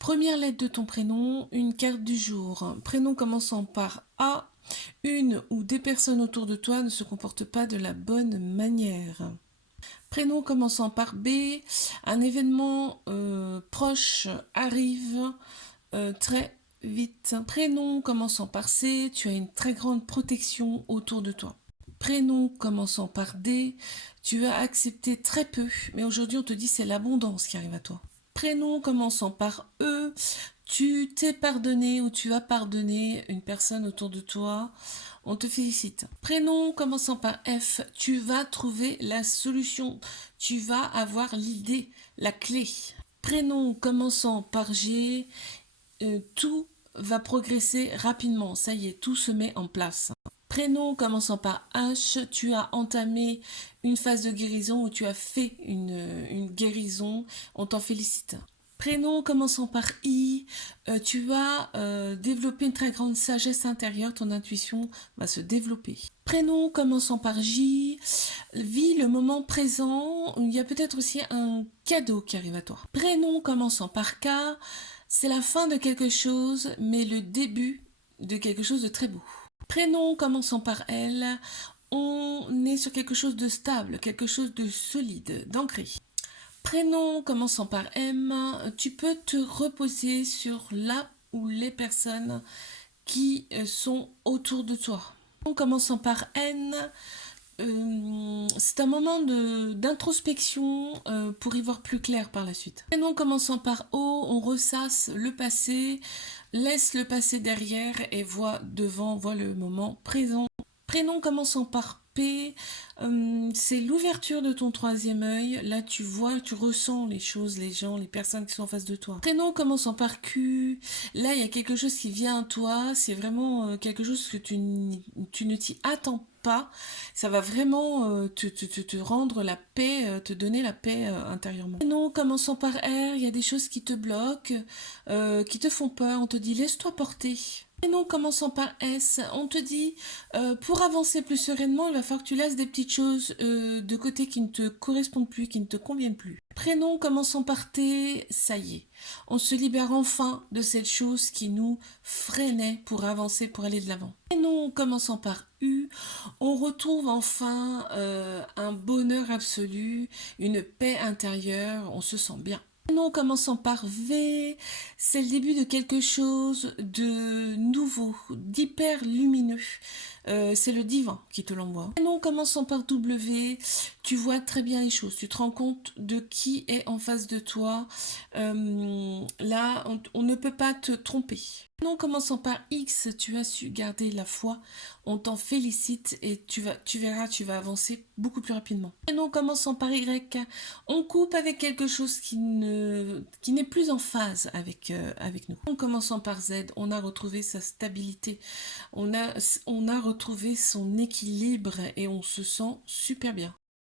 Première lettre de ton prénom, une carte du jour. Prénom commençant par A. Une ou des personnes autour de toi ne se comportent pas de la bonne manière. Prénom commençant par B. Un événement proche arrive très vite. Prénom commençant par C. Tu as une très grande protection autour de toi. Prénom commençant par D. Tu as accepté très peu, mais aujourd'hui on te dit c'est l'abondance qui arrive à toi. Prénom commençant par E, tu t'es pardonné ou tu as pardonné une personne autour de toi, on te félicite. Prénom commençant par F, tu vas trouver la solution, tu vas avoir l'idée, la clé. Prénom commençant par G, tout va progresser rapidement, ça y est, tout se met en place. Prénom commençant par H, tu as entamé une phase de guérison où tu as fait une guérison, on t'en félicite. Prénom commençant par I, tu as développé une très grande sagesse intérieure, ton intuition va se développer. Prénom commençant par J, vis le moment présent, il y a peut-être aussi un cadeau qui arrive à toi. Prénom commençant par K, c'est la fin de quelque chose, mais le début de quelque chose de très beau. Prénom commençant par L, on est sur quelque chose de stable, quelque chose de solide, d'ancré. Prénom commençant par M, tu peux te reposer sur la ou les personnes qui sont autour de toi. Prénom commençant par N, c'est un moment d'introspection pour y voir plus clair par la suite. Prénom commençant par O, on ressasse le passé, laisse le passé derrière et voit devant, voit le moment présent. Prénom commençant par P, c'est l'ouverture de ton troisième œil. Là, tu vois, tu ressens les choses, les gens, les personnes qui sont en face de toi. Prénom commençant par Q, là, il y a quelque chose qui vient à toi. C'est vraiment quelque chose que tu ne t'y attends pas. Ça va vraiment te rendre la paix, te donner la paix intérieurement. Prénom commençant par R, il y a des choses qui te bloquent, qui te font peur. On te dit laisse-toi porter. Prénom commençant par S, on te dit pour avancer plus sereinement, il va falloir que tu laisses des petites choses de côté qui ne te correspondent plus, qui ne te conviennent plus. Prénom commençant par T, ça y est, on se libère enfin de cette chose qui nous freinait pour avancer, pour aller de l'avant. Prénom commençant par U, on retrouve enfin un bonheur absolu, une paix intérieure, on se sent bien. Prénom commençant par V, c'est le début de quelque chose de nouveau, d'hyper lumineux. C'est le divin qui te l'envoie. Prénom commençant par W, tu vois très bien les choses, tu te rends compte de qui est en face de toi. Là, on ne peut pas te tromper. Prénom commençant par X, tu as su garder la foi, on t'en félicite et tu verras, tu vas avancer beaucoup plus rapidement. Prénom commençant par Y, on coupe avec quelque chose qui n'est plus en phase avec nous. En commençant par Z, on a retrouvé sa stabilité, on a retrouvé son équilibre et on se sent super bien.